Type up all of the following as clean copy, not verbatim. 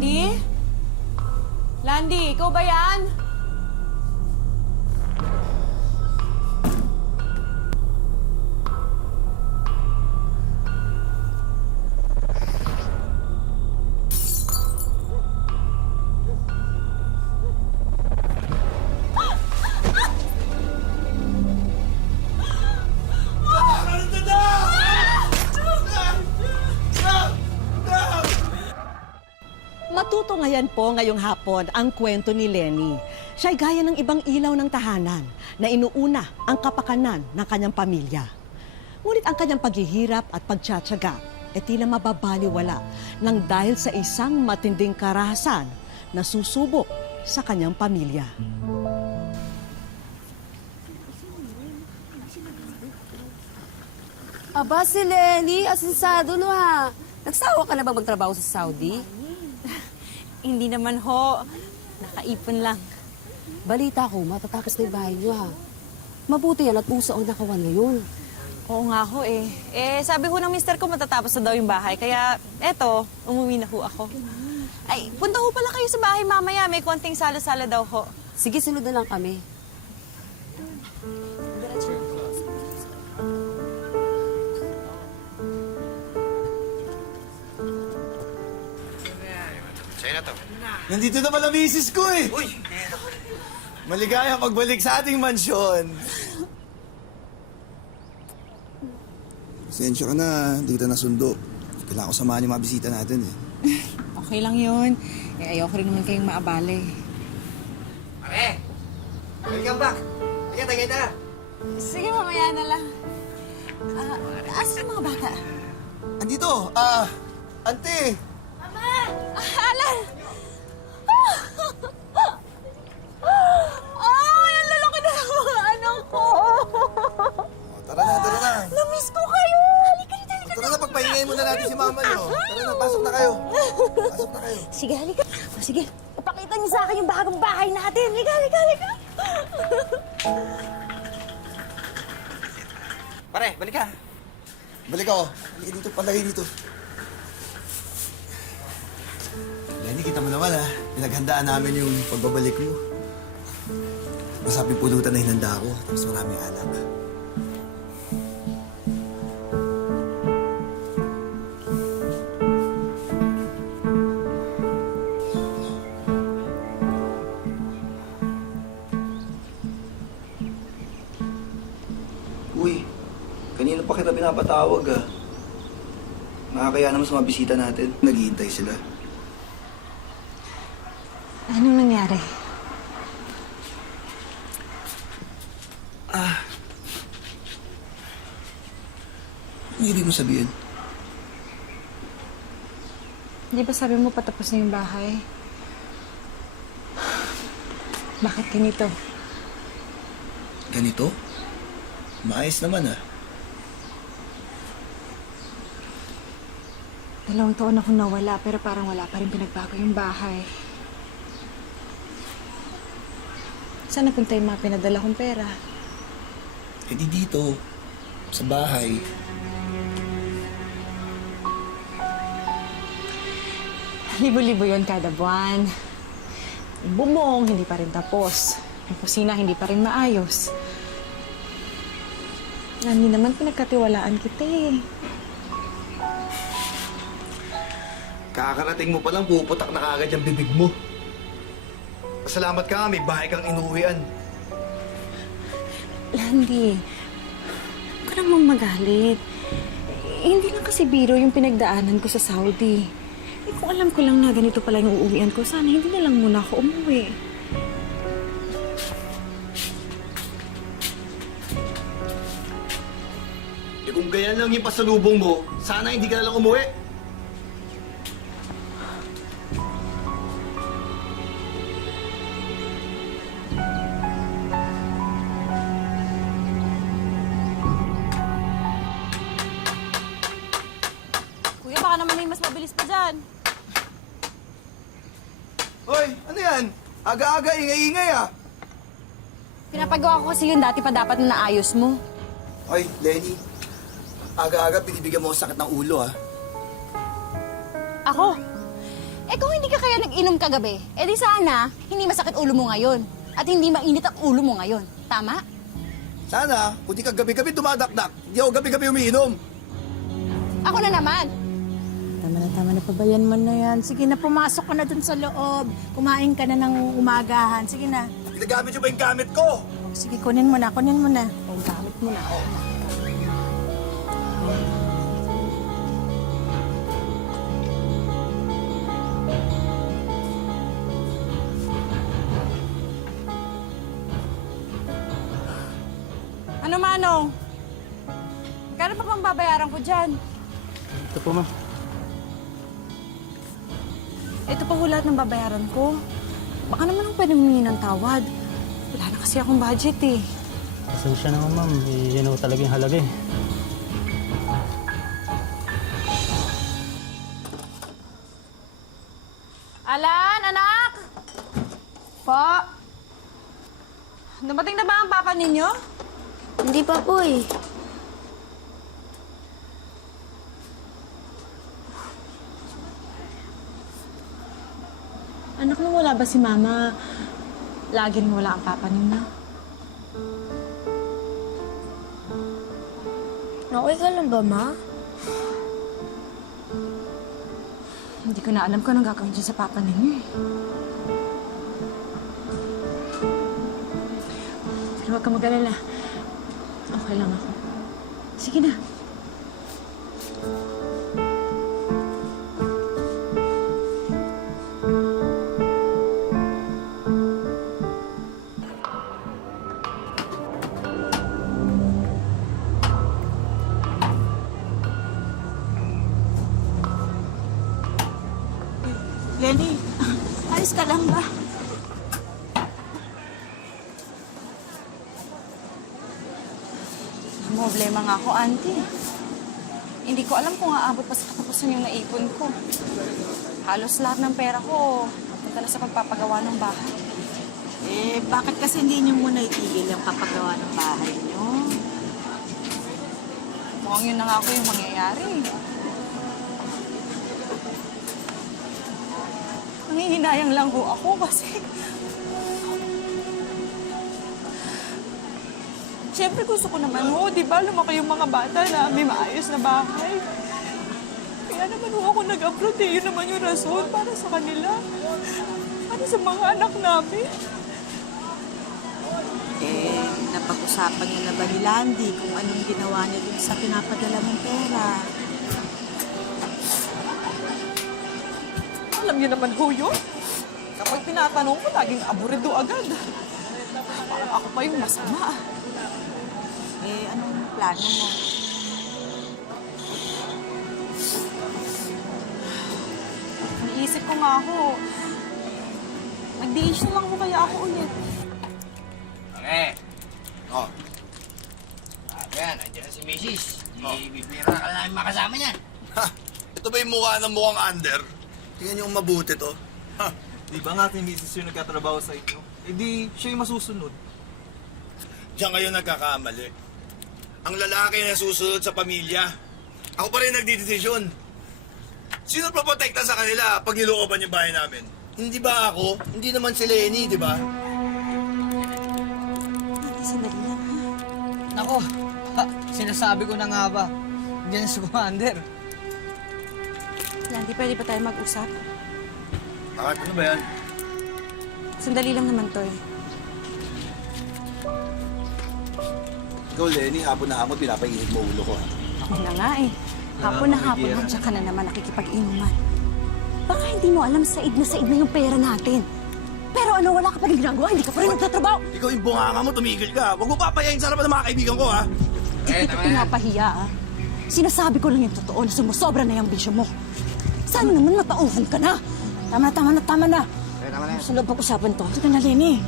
Landy? Landy, ikaw ba yan? Matutunghayan po ngayong hapon ang kwento ni Lenny. Siya'y gaya ng ibang ilaw ng tahanan na inuuna ang kapakanan ng kanyang pamilya. Ngunit ang kanyang paghihirap at pagtsatsaga ay tila mababaliwala nang dahil sa isang matinding karahasan na susubok sa kanyang pamilya. Aba, si Lenny, asensado no ha. Nagsawa ka na ba magtrabaho sa Saudi? Hindi naman ho. Nakaipon lang. Balita ko, matatapos na yung bahay niyo ha. Mabuti yan at puso ang nakawan ngayon. Oo nga ho eh. Sabi ho ng mister ko matatapos na daw yung bahay. Kaya, eto, umuwi na ho ako. Ay, punta ho pala kayo sa bahay mamaya. May konting sala-sala daw ho. Sige, sunod na lang kami. Sa'yo na to. Nandito naman ang misis ko eh. Uy! Maligaya pagbalik sa ating mansyon. Pasensya ka na, hindi kita nasundo. Kailangan ko samahan yung mga bisita natin eh. Okay lang yun. Ayoko rin naman kayong maabala eh. Pare! Welcome back! Tagay-tagay. Sige, mamaya na lang. Asan yung mga bata? Andito, ante. Alan! Ay, ang lalaki na ng mga anak ko! Tara na. Namiss ko kayo! Halika dito, halika Tara na, pagpahingayin muna natin si mama nyo. Tara na, pasok na kayo. Sige, halika. Sige, ipakita niyo sa akin yung bagong bahay natin. Halika. Pare, balik ka. Balik ako. Halika dito, palagay dito. Lenny, kita mo naman ha. Pinaghandaan namin yung pagbabalik mo. Masaping pulutan na hinanda ko. Tapos maraming alak. Uy, kanina pa kita pinapatawag ah. Nakakaya naman sa mga bisita natin. Naghihintay sila. Anong nangyari? Ano ibig mo sabihin? Di ba sabi mo patapos na yung bahay? Bakit ganito? Ganito? Maayos naman ah. 2 taon akong nawala pero parang wala pa rin pinagbago yung bahay. Saan napunta yung mga pinadala kong pera? E di dito, sa bahay. Libo-libo yun kada buwan. Yung bubong, hindi pa rin tapos. Yung kusina, hindi pa rin maayos. Hindi naman pinagkatiwalaan kita eh. Kakarating mo palang puputak na kagad yung bibig mo. Pasalamat ka nga, may bahay kang inuwian. Landy, huwag ka namang magalit. Hindi lang kasi biro yung pinagdaanan ko sa Saudi. Kung alam ko lang na ganito pala yung uuwian ko, sana hindi na lang muna ako umuwi. Kung ganyan lang yung pasalubong mo, sana hindi ka na lang umuwi. Kuya, baka naman may mas mabilis pa dyan. Hoy, ano yan? Aga-aga, ingay-ingay ah. Pinapagawa ko kasi yun dati pa dapat na naayos mo. Hoy, Lenny. Aga-aga, binibigyan mo ako sakit ng ulo ah. Ako? Eh kung hindi ka kaya nag-inom kagabi, di sana hindi masakit ulo mo ngayon. At hindi mainit ang ulo mo ngayon. Tama? Sana, kung di ka gabi-gabi dumadakdak, di ako gabi-gabi umiinom. Ako na naman. Tama na, pabayan mo na yan. Sige na, pumasok ka na dun sa loob. Kumain ka na ng umagahan. Sige na. Ginagamit nyo ba yung gamit ko? Sige, kunin mo na. O, gamit mo na. Oo na. Ano, Manong? Kano pa bang babayaran ko dyan? Ito po, ma'am. Ito pa ho lahat ng babayaran ko. Baka naman ang pwede humingi ng tawad. Wala na kasi akong budget eh. Pasensya naman, ma'am. Yan ho talaga yung halaga eh. Alan, anak! Po, Dumating na ba ang papa ninyo? hindi pa po eh. Anak, nung wala ba si mama, lagi rin wala ang papa ninyo? Okay ka lang ba, Ma? Hindi ko na alam kung anong gagawin dyan sa papa ninyo eh. Pero huwag ka mag-alala. Okay lang ako. Sige na. Lenny, ayos ka lang ba? Problema nga ako, auntie. Hindi ko alam kung aabot pa sa katapusan yung naipon ko. Halos lahat ng pera ko punta na sa pagpapagawa ng bahay. Bakit kasi hindi niyo muna itigil yung kapagawa ng bahay niyo? Mukhang yun na nga ako yung mangyayari. Nangihinayang lang ho ako kasi... Siyempre gusto ko naman ho, di ba? Lumaki yung mga bata na may maayos na bahay. Kaya naman ho ako nag-abroad eh. Yun naman yung rason para sa kanila. Para sa mga anak namin. Napag-usapan niyo na ba ni Landy kung anong ginawa niya dun sa pinapadala mong pera? Alam niyo naman ho yun. Kapag tinatanong ko, laging aburido agad. Parang ako pa yung masama. Anong plano mo? Naisip ko nga ako, mag-DH na lang ko kaya ako ulit. Pare! Oh, Yan, nandiyan na si Mrs. Bibira ka na namin makasama niyan. ha, ito ba yung mukha ng mukhang under? Tingnan yung mabuti to. Ha, di ba nga si Mrs. yung nagkatrabaho sa inyo? Eh di, siya yung masusunod. Diyan kayo nagkakamali. Ang lalaki na susunod sa pamilya. Ako pa rin nagdidesisyon. Sino protekta sa kanila pag nilooban yung bahay namin? Hindi ba ako? Hindi naman si Lenny, di ba? Sandali lang, ha? Nako, sinasabi ko na nga ba. Diyan si Commander. Landy, pwede pa tayo mag-usap? Bakit? Ano ba yan? Sandali lang naman to eh. Ikaw, Lenny, hapon na hapon, pinapainit mo ulo ko. Ako na nga eh. Hapon na hapon, nandiyan ka na naman nakikipag-inuman. Baka hindi mo alam, said na yung pera natin. Pero ano, wala ka pa rin ginagawa, hindi ka pa rin nagtatrabaho. Ikaw yung bunganga mo, tumigil ka. Huwag mo papayayin sa harapan ng mga kaibigan ko, ha? Hindi kita pinapahiya, ah. Sinasabi ko lang yung totoo na sumusobra na yung bisyo mo. Sana naman matauhan ka na. Tama na. Tama na yan. Sa loob pag-usapan to. Sige na, Lenny.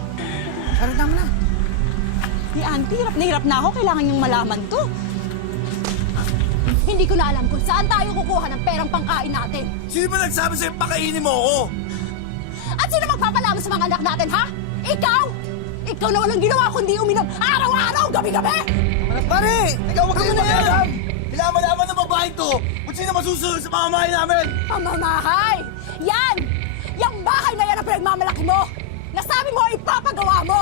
Pero tama na. Ni Auntie, hirap na ako. Kailangan niyong malaman to. Hindi ko na alam kung saan tayo kukuha ng perang pangkain natin. Sino ba nagsabi sa'yo pakainin mo ako? At sino magpapalaman sa mga anak natin, ha? Ikaw! Ikaw na walang ginawa kundi uminom araw-araw, gabi-gabi! Pare! Ikaw wag kang makialam! Kailangan malaman ng babaeng to kung sino masusunod sa pamamahay namin! Pamamahay! Yan! bahay na yan ang pinagmamalaki mo! Nasabi mo ipapagawa mo!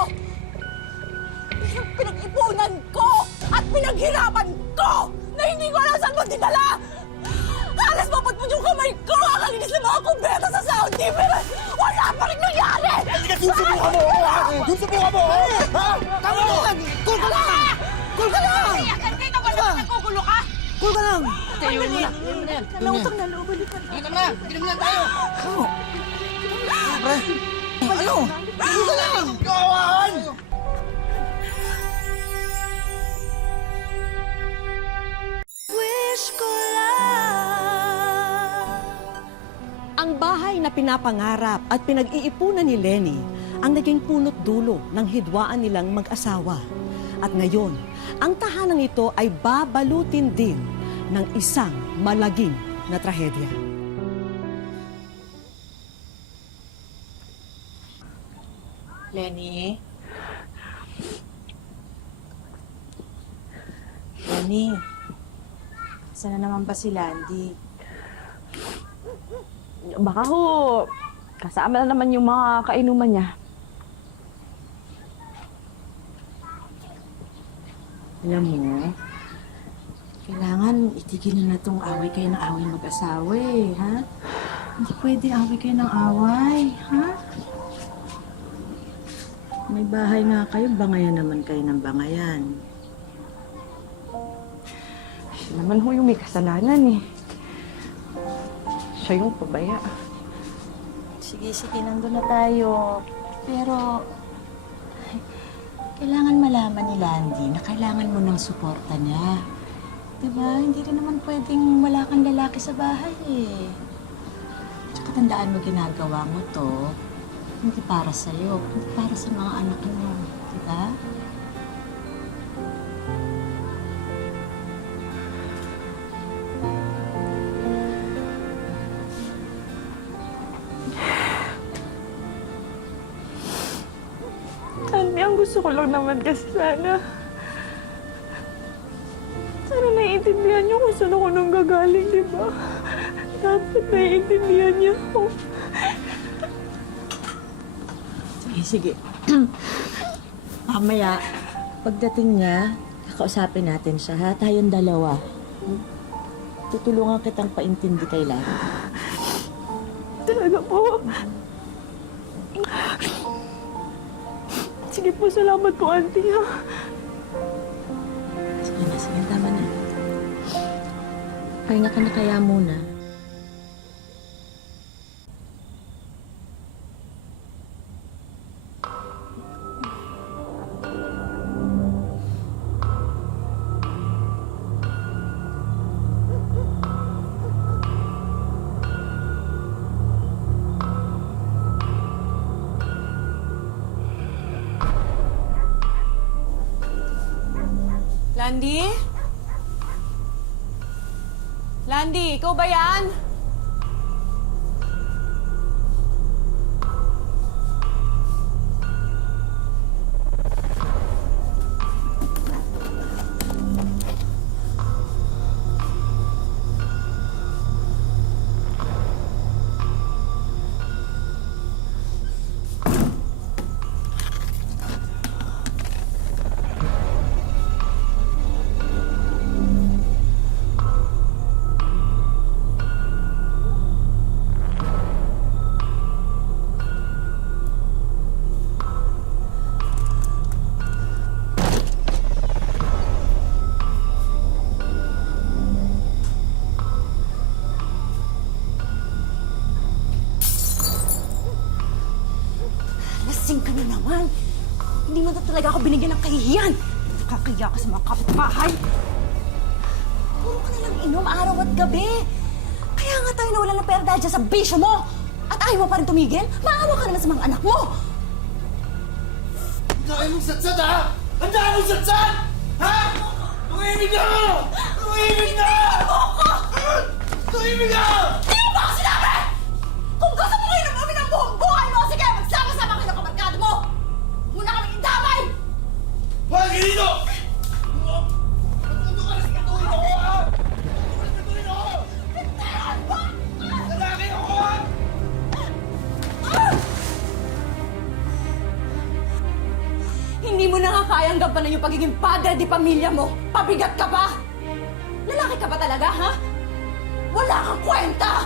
Pero pinag-ipunan ko at pinaghirapan ko na hindi ko alam saan mo dinala! Halos mapatpun yung kamay ko! Akalinis na mga kumbeta sa Saudi! Pero wala pa rin nangyari! Susubukan mo! Susubukan mo! Ha? Tama mo! Cool ka lang! Cool ka lang! Hindi naman naman nagkukulo ka! Cool ka lang! Tayo mo na! Kalawtang na loob, balikan na. Halika na! Inom na tayo! Ano? Cool ka lang! Kawahan! Ang bahay na pinapangarap at pinag-iipunan ni Lenny ang naging punot dulo ng hidwaan nilang mag-asawa. At ngayon, ang tahanang ito ay babalutin din ng isang malagim na trahedya. Lenny? Lenny? Sana naman ba si Landy? Baka ho, kasama na naman yung mga kainuman niya. Alam mo, kailangan itigil na itong away kayo ng away mag-asawa eh, ha? Hindi pwede away kayo ng away, ha? May bahay nga kayo, bangayan naman kayo ng bangayan. Siya naman ho yung may kasalanan eh. Siya yung pabaya. Sige, nandun na tayo. Pero, kailangan malaman ni Landy na kailangan mo ng suporta niya. Diba? Hindi rin naman pwedeng wala kang lalaki sa bahay eh. Tsaka tandaan mo ginagawa mo to, hindi para sa'yo, hindi para sa mga anak mo. Diba? Andy, ang gusto ko lang naman kasi sana naiintindihan niyo kung saan ako nang gagaling, di ba? Dapat naiintindihan niyo ako. Sige. Mamaya, pagdating niya, kakausapin natin siya, ha? Tayong dalawa. Tutulungan kitang paintindi kay Landy. Talaga po. Sige po, salamat po, Auntie. Ha? Sige, tama na. Pahinga ka na kaya muna. Landy? Landy, ikaw ba yan? Lasing ka na naman. Hindi mo na talaga ako binigyan ng kahihiyan. Nakakaya ka sa mga kapitbahay. Puro ka nalang inom araw at gabi. Kaya nga tayo nawala ng pera dahil dyan sa bisyo mo. At ayaw mo pa rin tumigil? Maawa ka naman sa mga anak mo. Ang dami mong satsat, ha? Ang dami mong satsat! Ha? Tumimig na! Tumimig na! Tumimig na! Di mo ba ako sinabi? Kung gusto mo ngayon umamin ang buong buhay mo, sige, magsama-sama kayo ng kabarkada mo. Muna kami indamay! Huwag ka dito! Matuto ka na sa katuwin ako, ha? Matuto ka na sa katuwin ako! Lalaki ako, ha? nakakayang gampanan yung pagiging padre di pamilya mo? Pabigat ka ba? Lalaki ka ba talaga, ha? Wala kang kwenta!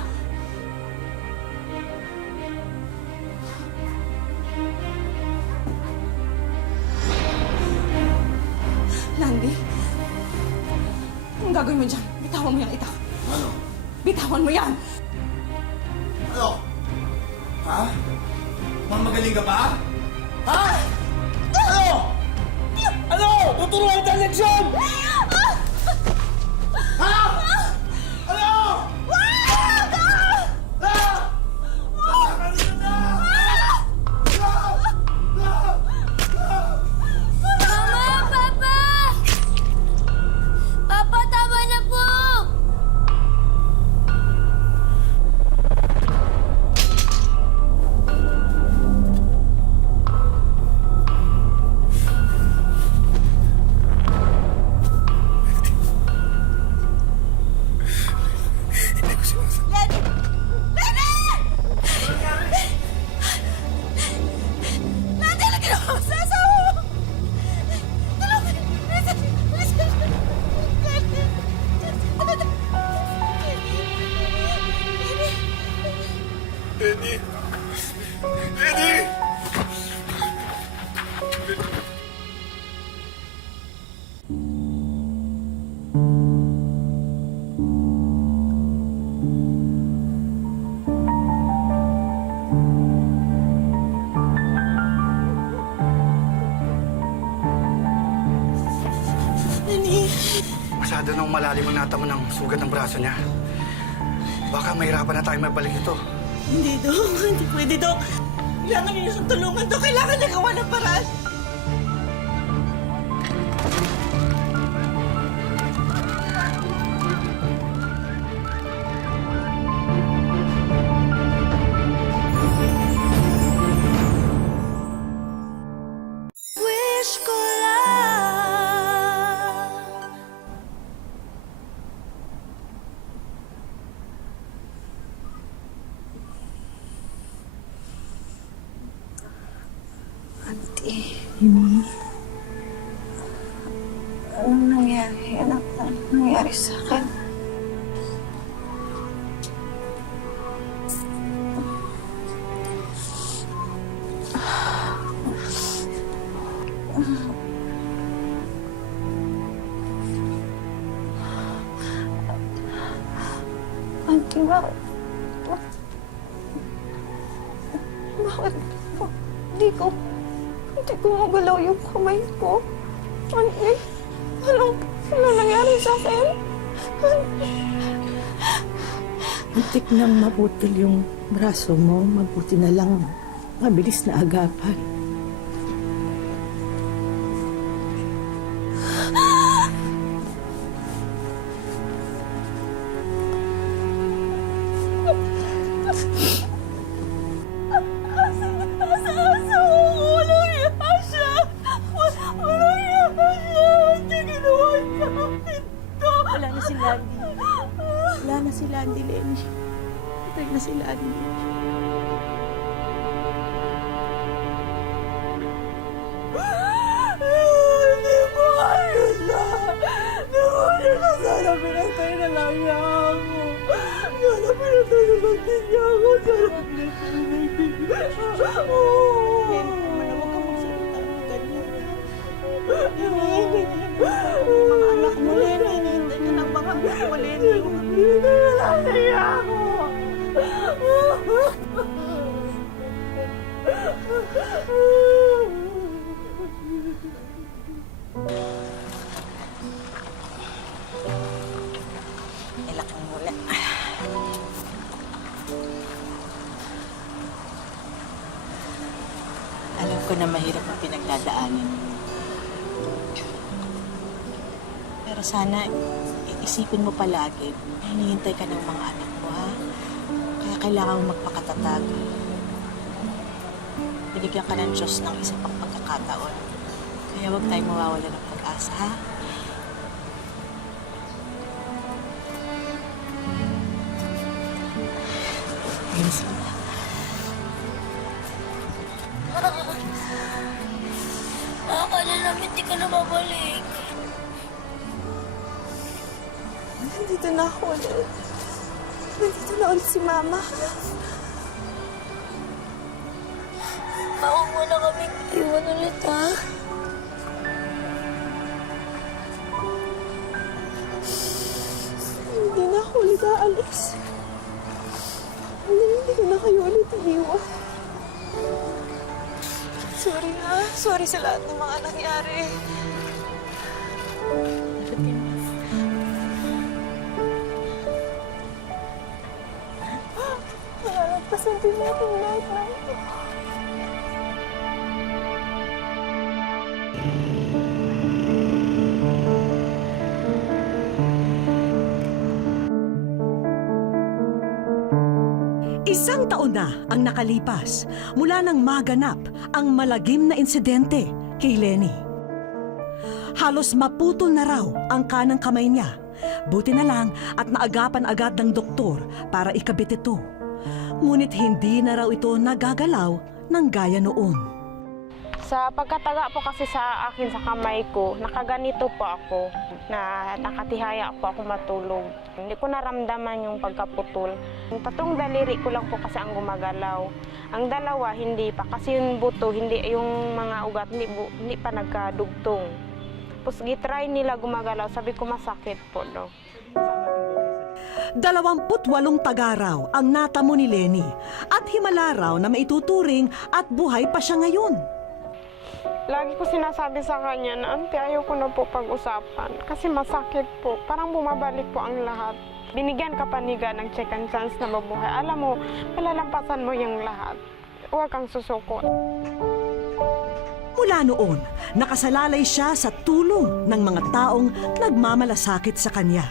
Landy, anong gagawin mo dyan? Bitawan mo yung itak. Ano? Bitawan mo yan! Ano? Ha? Mamagaling ka pa? Ha? Ano? Ano? Tuturuan ka ng leksyon! Ha? Ano? Mama! Papa! Papa, tama na po! Lenny! Lenny! Lenny, ano ginawa mo sa asawa mo? Tulungan! Bilisan! Bilisan! Lenny! Lenny! Masyado nang malalim ang natamo ng sugat ng braso niya. Baka mahirapan na tayo mabalik ito. Hindi, Dok. Hindi pwede, Dok. Kailangan niyo siyang tulungan, Dok. Kailangan niya gawa ng paraan. Wish ko lang Auntie. Anong nangyari? Anong nangyari sa akin? Auntie, bakit? Bakit? Hindi ko magalaw yung kamay ko. Auntie, anong nangyari sa akin? Muntik nang maputol yung braso mo. Mabuti na lang mabilis na agapan. Wala na si Landy. Wala na si Landy, Lenny. Patay na si Landy. Hindi mo ayos na. Namunin na sana pinatay na lang niya ako. Sana pinatay na lang din niya ako. Sana pinatay na lang din niya ako. Huwag ka magsalita ng ganyan. Lenny, mga anak mo, Lenny. Hintay ka ng mga anak mo, Lenny. Pinatay na lang niya ako. Ilakang mula. Alam ko na mahirap ang pinagdadaanan mo. Pero sana isipin mo palagi na hinihintay ka ng mga anak mo, ha? Kaya kailangan mo magpakatatag. Binigyan ka ng Diyos ng isang pang pagkakataon. Kaya huwag tayong mawawala ng pag-asa, ha? Yes. Akala namin ka na babalik? Nandito na ako ulit. Nandito na ulit si Mama. Huwag mo na kaming iwan ulit, ha? Hindi na ako ulit aalis. Hindi ko na kayo ulit iiwan. Sorry ha. Sorry sa lahat ng mga nangyari. Pasan din natin lahat ng ito. Isang taon na ang nakalipas mula nang maganap ang malagim na insidente kay Lenny. Halos maputol na raw ang kanang kamay niya. Buti na lang at naagapan agad ng doktor para ikabit ito. Ngunit hindi na raw ito nagagalaw ng gaya noon. Sa pagkataga po kasi sa akin sa kamay ko, nakaganito po ako, na nakatihaya po ako matulog. Hindi ko naramdaman yung pagkaputol. Yung tatlong daliri ko lang po kasi ang gumagalaw. Ang dalawa, hindi pa. Kasi yung buto, hindi, yung mga ugat, hindi pa nagkadugtong. Tapos gitry nila gumagalaw, sabi ko masakit po daw. 28 tagaraw ang natamo ni Lenny at himala raw na maituturing at buhay pa siya ngayon. Lagi ko sinasabi sa kanya na, Auntie, ayaw ko na po pag-usapan. Kasi masakit po. Parang bumabalik po ang lahat. Binigyan ka pa niga ng second chance na mabuhay. Alam mo, malalampasan mo yung lahat. Huwag kang susuko. Mula noon, nakasalalay siya sa tulong ng mga taong nagmamalasakit sa kanya.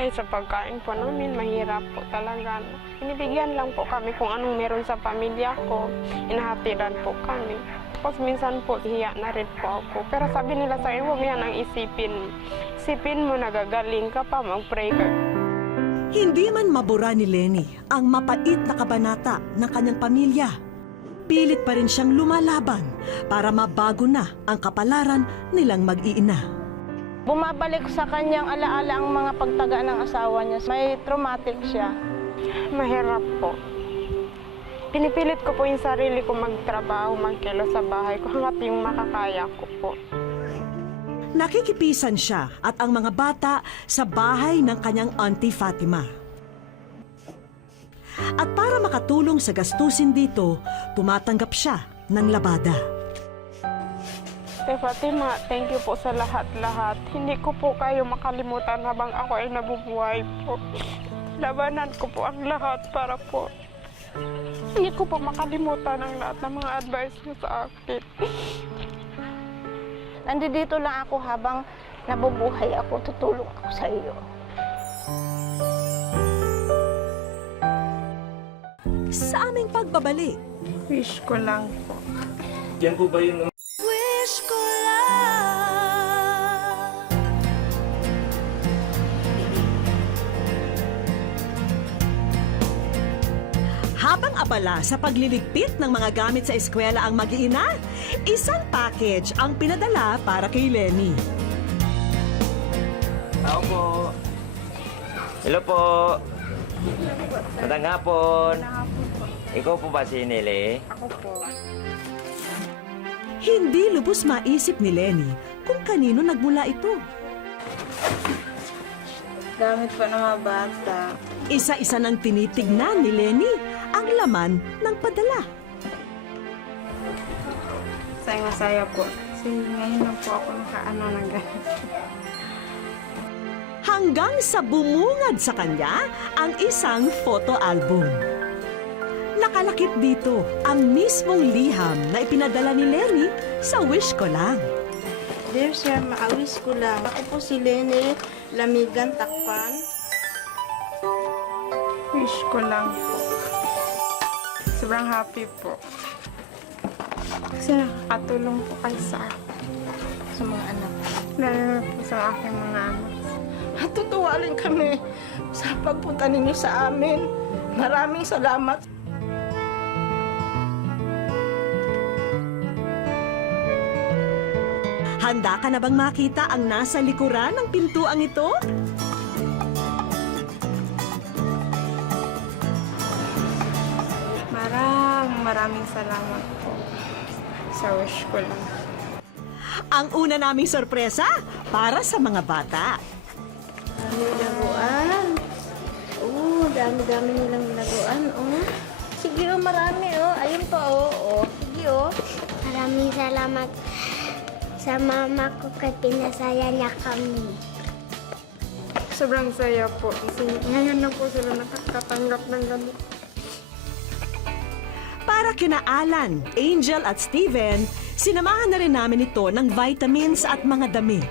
Ay, sa pagkain po namin, mahirap po talaga. Binibigyan lang po kami kung anong meron sa pamilya ko. Inahatiran po kami. Tapos minsan po, hiya na rin po ako. Pero sabi nila sa akin, huwag yan ang isipin. Isipin mo, nagagaling ka pa, mag-pray ka. Hindi man mabura ni Lenny ang mapait na kabanata ng kanyang pamilya. Pilit pa rin siyang lumalaban para mabago na ang kapalaran nilang mag-iina. Bumabalik sa kanyang alaala ang mga pagtaga ng asawa niya. May traumatic siya. Mahirap po. Pinipilit ko po yung sarili ko magtrabaho, magkilo sa bahay ko hanggat yung makakaya ko po. Nakikipisan siya at ang mga bata sa bahay ng kanyang Auntie Fatima. At para makatulong sa gastusin dito, tumatanggap siya ng labada. Ate Fatima, thank you po sa lahat-lahat. Hindi ko po kayo makalimutan habang ako ay nabubuhay po. Labanan ko po ang lahat para po. Hindi ko po makalimutan ang lahat ng mga advice mo sa akin. Nandito lang ako habang nabubuhay ako, tutulong ako sa iyo. Sa aming pagbabalik, Wish ko lang po. Yan po ba yung Wish ko lang. habang abala sa pagliligpit ng mga gamit sa eskwela ang mag-iina, isang package ang pinadala para kay Lenny. Tao po. Hello po. Magandang hapon. Ikaw po ba si Nele? Ako po. Hindi lubos maisip ni Lenny kung kanino nagmula ito. Gamit po ng mga bata. Isa-isa nang tinitignan ni Lenny ang laman ng padala. Masaya po. Kasi ngayon lang po ako nakaano ng ganito. Hanggang sa bumungad sa kanya ang isang photo album. Nakalakip dito ang mismong liham na ipinadala ni Lenny sa Wish Ko Lang. Dear Sir, maawis ko lang. Ako po si Lenny, Lamigan, Takpan. Wish ko lang po. Sobrang happy po. Kasi nakakatulong po kayo sa mga anak. Lalo na po sa aking mga anak. Natutuwa rin kami sa pagpunta ninyo sa amin. Maraming salamat. Handa ka na bang makita ang nasa likuran ng pintuang ito? Maraming salamat po sa wish ko lang. Ang una naming sorpresa para sa mga bata. Laguan. Dami-dami nilang laguan. Sige, marami. Ayun pa, Sige, Maraming salamat sa mama ko kasi pinasaya niya kami. Sobrang saya po. Kasi ngayon na po sila nakakatanggap ng ganito. Para kina Alan, Angel at Steven, sinamahan na rin namin ito ng vitamins at mga damit.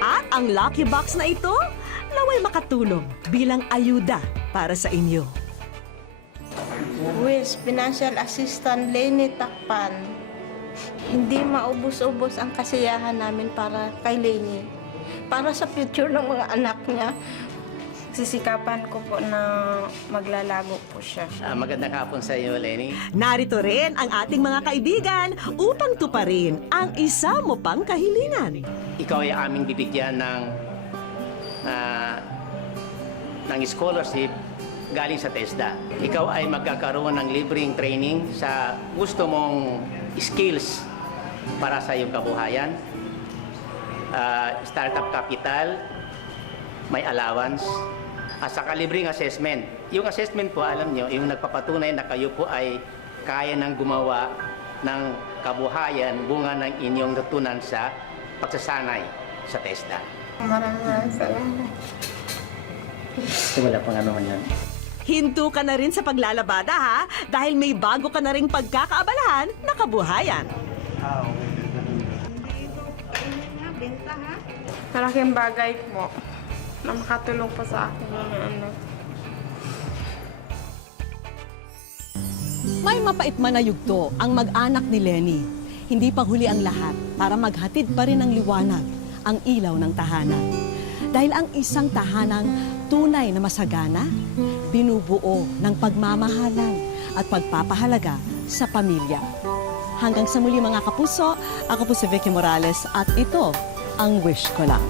At ang lucky box na ito, naway makatulong bilang ayuda para sa inyo. Wish, Financial Assistant Lenny Takpan. Hindi maubos-ubos ang kasiyahan namin para kay Lenny. Para sa future ng mga anak niya. Sisikapan ko po na maglalago po siya. Magandang hapon sa iyo, Lenny. Narito rin ang ating mga kaibigan upang tuparin ang isa mo pang kahilingan. Ikaw ay aming bibigyan ng scholarship galing sa TESDA. Ikaw ay magkakaroon ng libreng training sa gusto mong skills para sa iyong kabuhayan. Startup capital, may allowance, at saka libreng assessment. Yung assessment po, alam nyo, yung nagpapatunay na kayo po ay kaya nang gumawa ng kabuhayan bunga ng inyong natutunan sa pagsasanay sa TESDA. Maraming salamat. Wala pang ano yan. Hinto ka na rin sa paglalabada ha, dahil may bago ka na rin pagkakaabalahan na kabuhayan. Malaking bagay po na makatulong po sa akin mga anak. May mapait man na yugto ang mag-anak ni Lenny. Hindi pa huli ang lahat para maghatid pa rin ng liwanag ang ilaw ng tahanan. Dahil ang isang tahanang tunay na masagana, binubuo ng pagmamahalan at pagpapahalaga sa pamilya. Hanggang sa muli mga kapuso, ako po si Vicky Morales at ito ang Wish Ko Lang.